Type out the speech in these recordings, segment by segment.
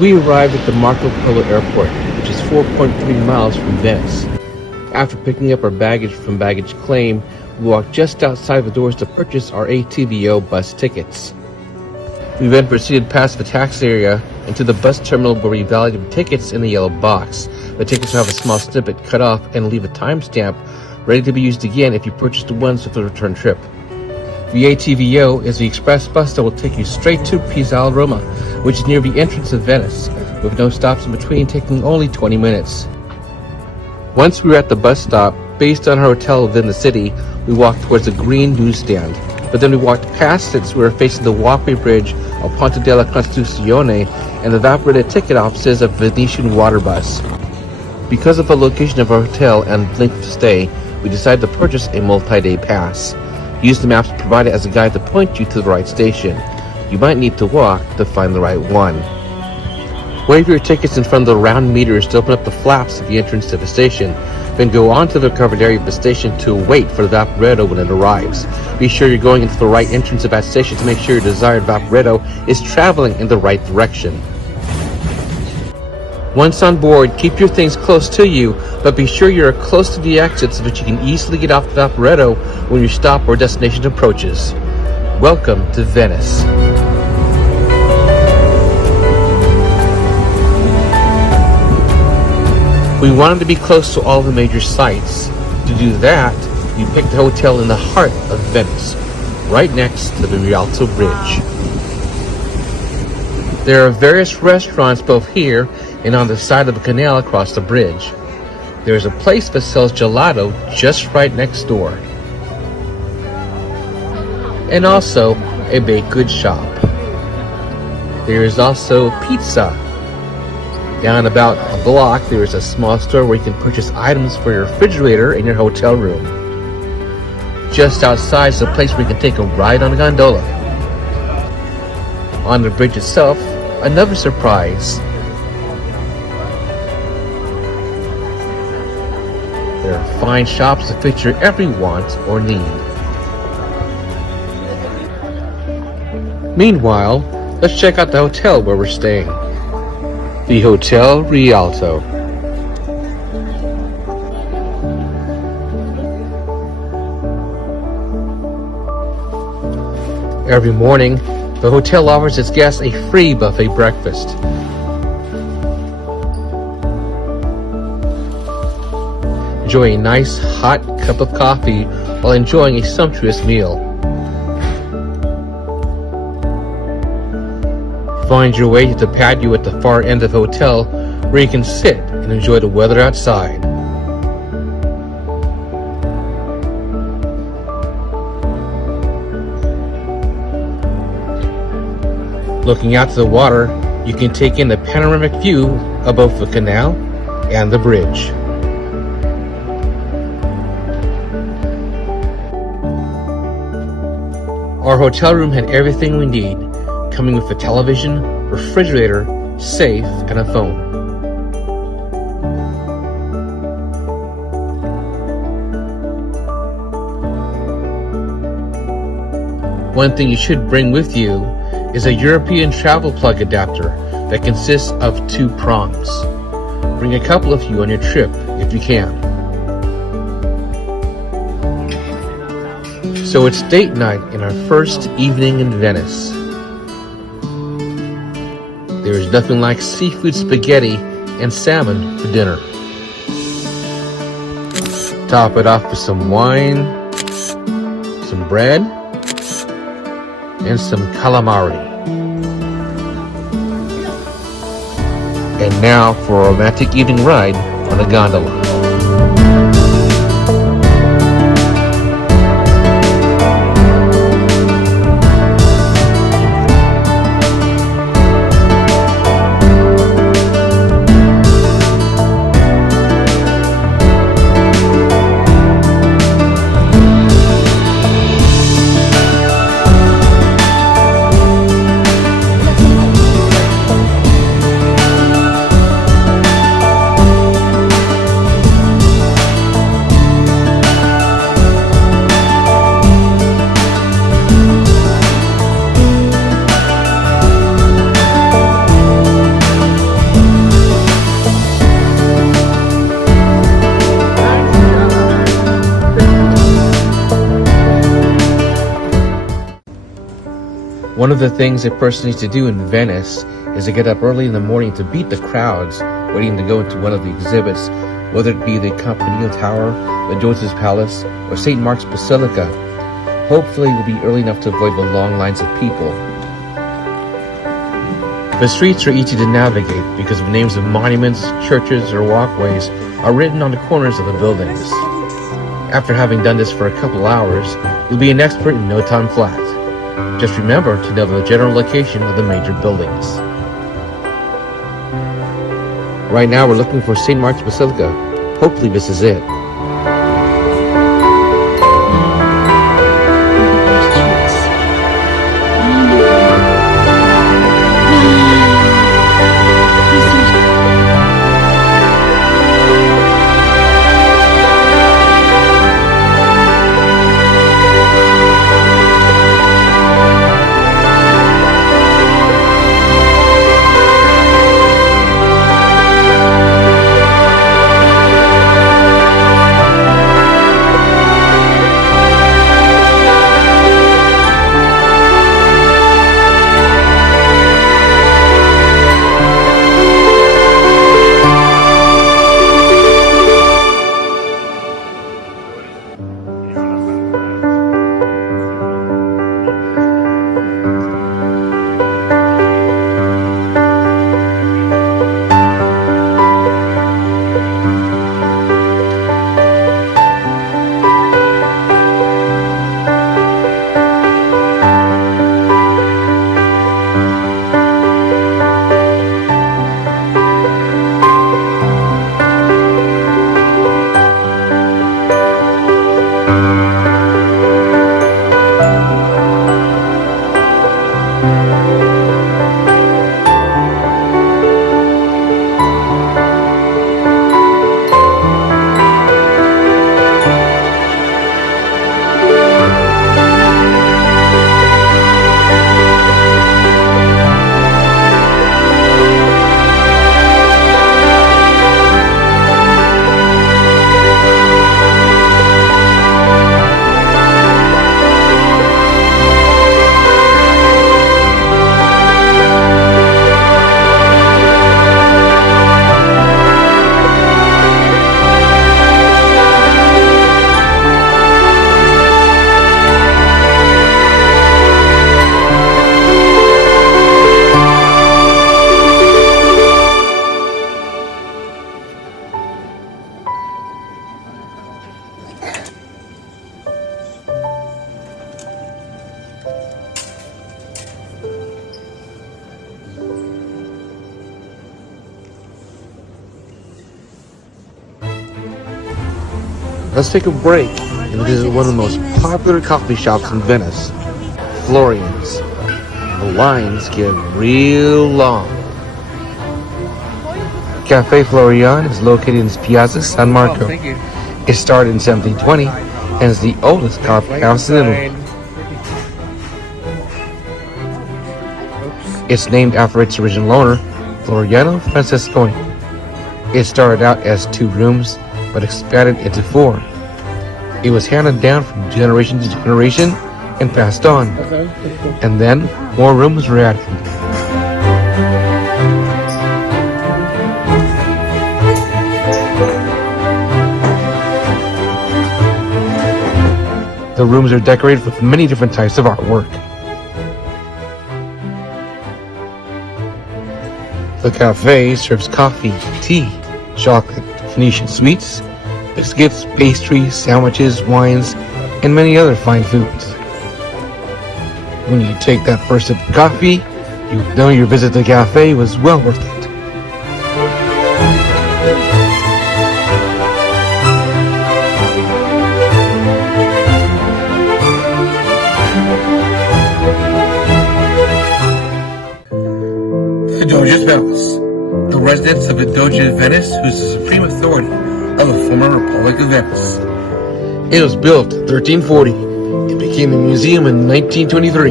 We arrived at the Marco Polo Airport, which is 4.3 miles from Venice. After picking up our baggage from baggage claim, we walked just outside the doors to purchase our ATVO bus tickets. We then proceeded past the taxi area and to the bus terminal where we validated tickets in the yellow box. The tickets have a small snippet cut off and leave a timestamp ready to be used again if you purchase the ones with the return trip. The ATVO is the express bus that will take you straight to Piazza Roma, which is near the entrance of Venice, with no stops in between, taking only 20 minutes. Once we were at the bus stop, based on our hotel within the city, we walked towards the green newsstand. But then we walked past it so we were facing the walkway bridge of Ponte della Costituzione and the evaporated ticket offices of Venetian water bus. Because of the location of our hotel and length of stay, we decided to purchase a multi-day pass. Use the maps provided as a guide to point you to the right station. You might need to walk to find the right one. Wave your tickets in front of the round meters to open up the flaps at the entrance to the station. Then go on to the covered area of the station to wait for the Vaporetto when it arrives. Be sure you're going into the right entrance of that station to make sure your desired Vaporetto is traveling in the right direction. Once on board, keep your things close to you, but be sure you are close to the exit so that you can easily get off the Vaporetto when your stop or destination approaches. Welcome to Venice. We wanted to be close to all the major sites. To do that, we picked a hotel in the heart of Venice, right next to the Rialto Bridge. There are various restaurants both here and on the side of the canal across the bridge. There is a place that sells gelato just right next door. And also a baked goods shop. There is also pizza. Down about a block, there is a small store where you can purchase items for your refrigerator in your hotel room. Just outside is a place where you can take a ride on a gondola. On the bridge itself, another surprise. There are fine shops to fit your every want or need. Meanwhile, let's check out the hotel where we're staying. The Hotel Rialto. Every morning, the hotel offers its guests a free buffet breakfast. Enjoy a nice hot cup of coffee while enjoying a sumptuous meal. Find your way to the patio at the far end of the hotel where you can sit and enjoy the weather outside. Looking out to the water, you can take in the panoramic view of both the canal and the bridge. Our hotel room had everything we need, coming with a television, refrigerator, safe, and a phone. One thing you should bring with you is a European travel plug adapter that consists of 2 prongs. Bring a couple of you on your trip if you can. So it's date night in our first evening in Venice. There is nothing like seafood spaghetti and salmon for dinner. Top it off with some wine, some bread, and some calamari. And now for a romantic evening ride on a gondola. One of the things a person needs to do in Venice is to get up early in the morning to beat the crowds waiting to go into one of the exhibits, whether it be the Campanile Tower, the Doge's Palace, or St. Mark's Basilica. Hopefully we'll be early enough to avoid the long lines of people. The streets are easy to navigate because the names of monuments, churches, or walkways are written on the corners of the buildings. After having done this for a couple hours, you'll be an expert in no time flat. Just remember to know the general location of the major buildings. Right now we're looking for St. Mark's Basilica. Hopefully this is it. Let's take a break and visit one of the most popular coffee shops in Venice, Florian's. The lines get real long. Cafe Florian is located in Piazza San Marco. It started in 1720 and is the oldest coffee house in Italy. It's named after its original owner, Floriano Francesconi. It started out as 2 rooms, but expanded into 4. It was handed down from generation to generation and passed on. And then more rooms were added. The rooms are decorated with many different types of artwork. The cafe serves coffee, tea, chocolate, Venetian sweets, biscuits, pastries, sandwiches, wines, and many other fine foods. When you take that first sip of coffee, you know your visit to the cafe was well worth it. The Doge's Palace, the residence of the Doge of Venice, who's the supreme authority of the former Republic of Venice. It was built in 1340. It became a museum in 1923.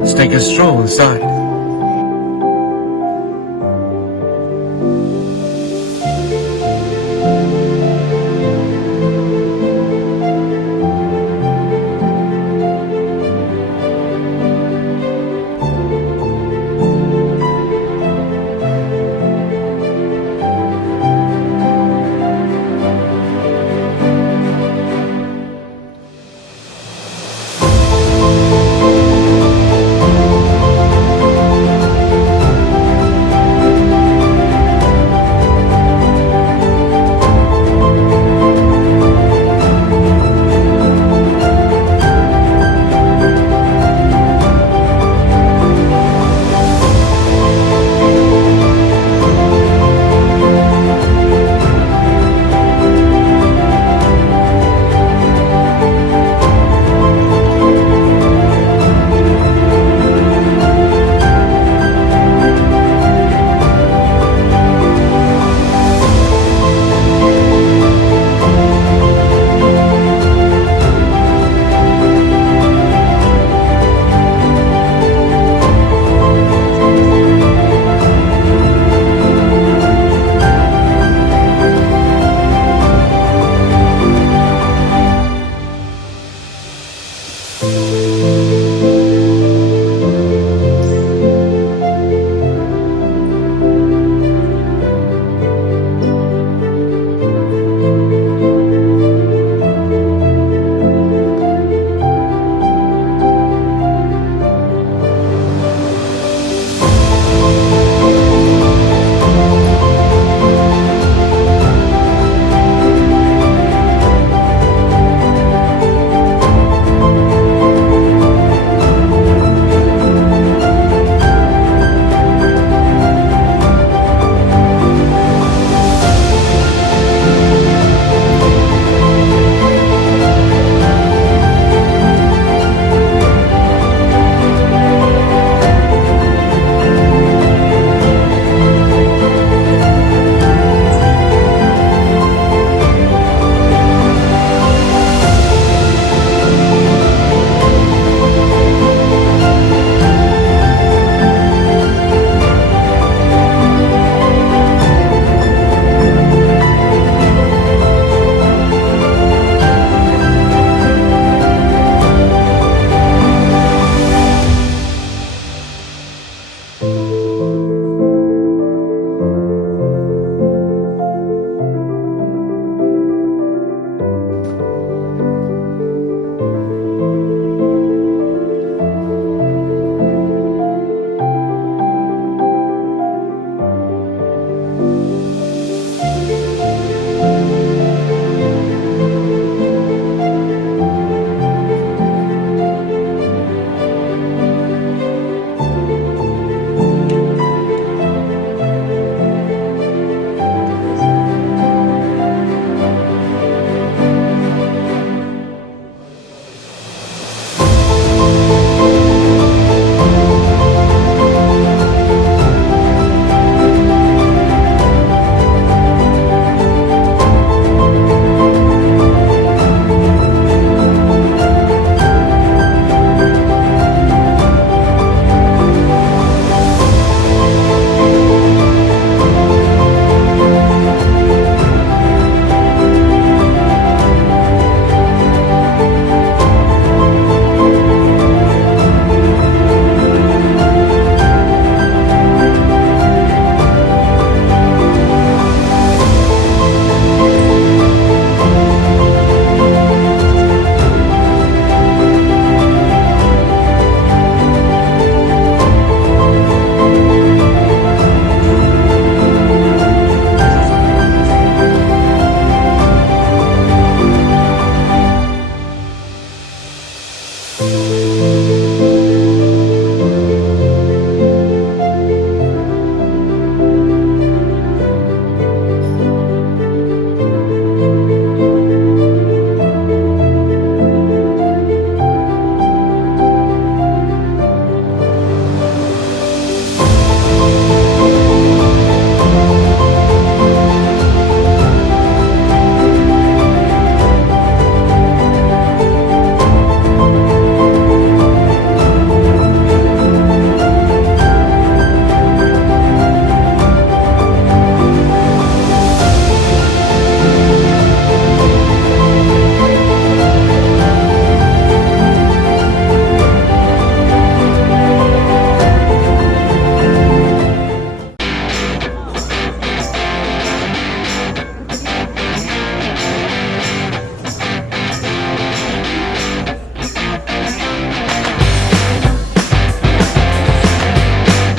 Let's take a stroll inside.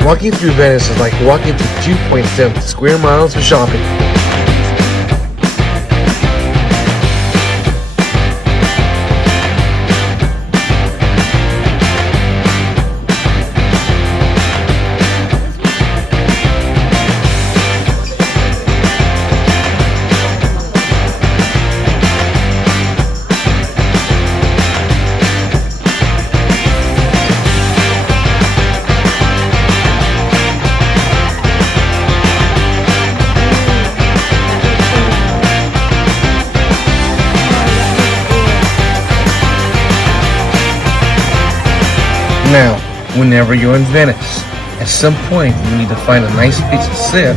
Walking through Venice is like walking through 2.7 square miles of shopping. Now, whenever you're in Venice, at some point you need to find a nice place to sit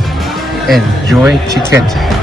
and enjoy Chiquete.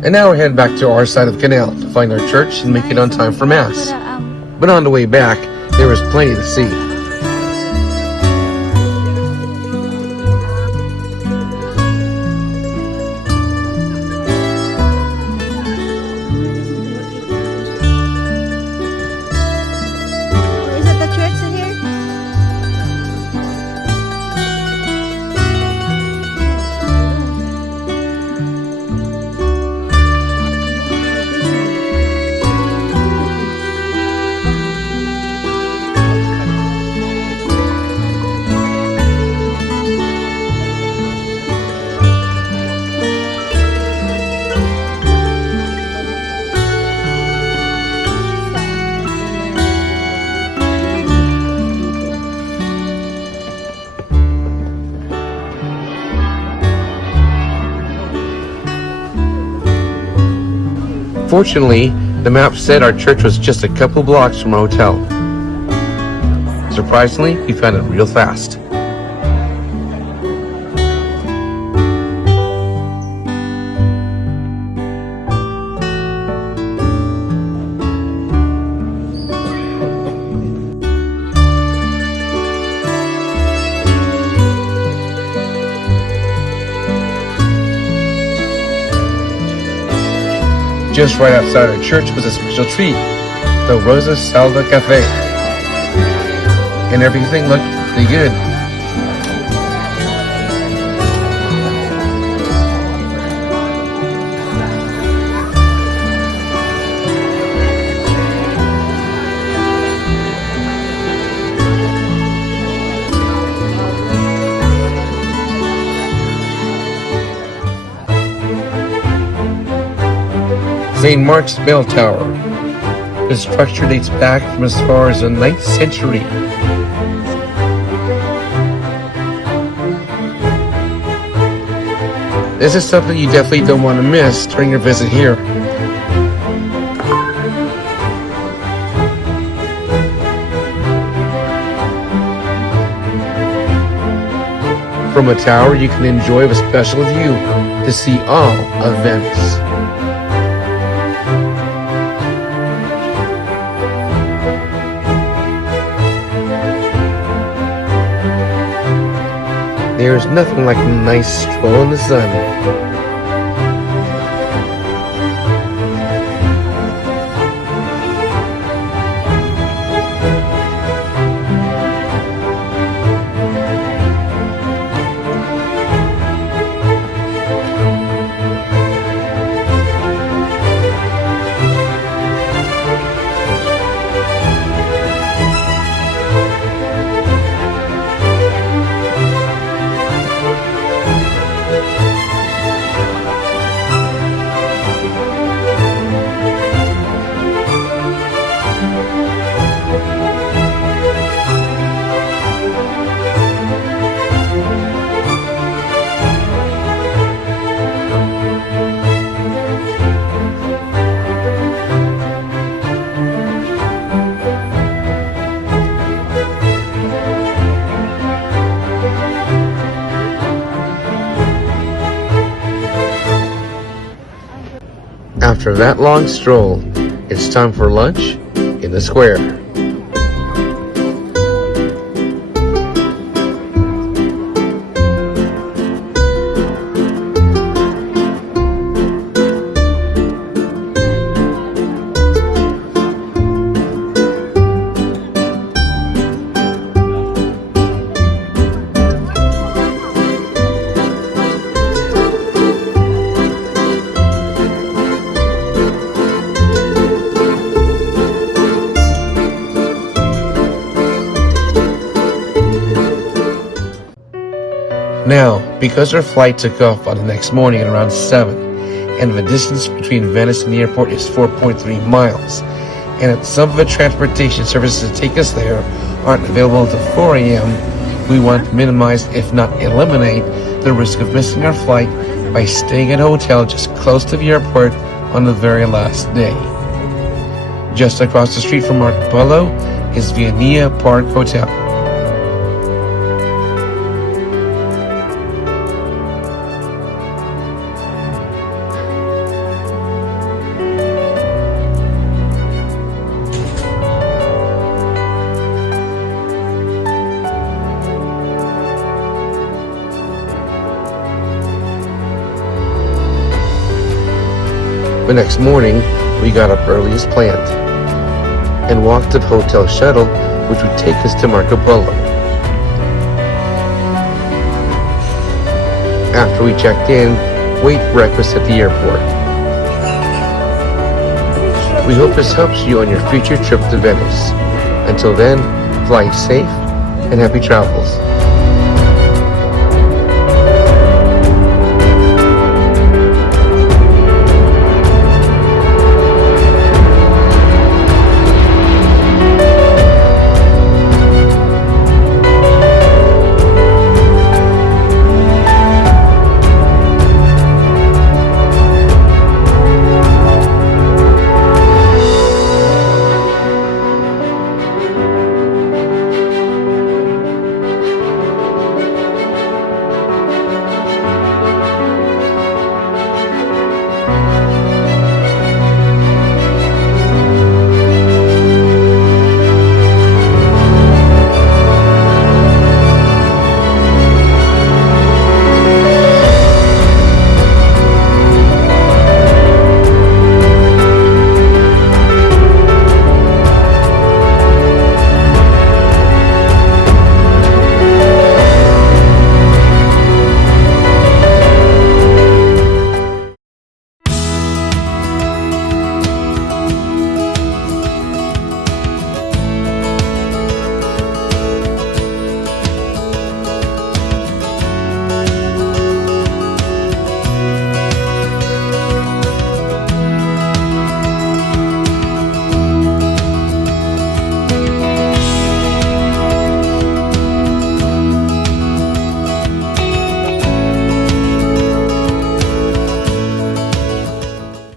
And now we're heading back to our side of the canal to find our church and make it on time for Mass. But on the way back, there was plenty to see. Is it the church in here? Fortunately, the map said our church was just a couple blocks from our hotel. Surprisingly, we found it real fast. Just right outside our church was a special treat, the Rosa Salva Cafe. And everything looked pretty good. St. Mark's Bell Tower. The structure dates back from as far as the 9th century. This is something you definitely don't want to miss during your visit here. From a tower, you can enjoy a special view to see all of Venice. There's nothing like a nice stroll in the sun. After that long stroll, it's time for lunch in the square. Now, because our flight took off on the next morning at around 7, and the distance between Venice and the airport is 4.3 miles, and that some of the transportation services to take us there aren't available until 4 a.m., we want to minimize, if not eliminate, the risk of missing our flight by staying at a hotel just close to the airport on the very last day. Just across the street from Marco Polo is Venice Park Hotel. The next morning, we got up early as planned and walked to the hotel shuttle, which would take us to Marco Polo. After we checked in, we ate breakfast at the airport. We hope this helps you on your future trip to Venice. Until then, fly safe and happy travels.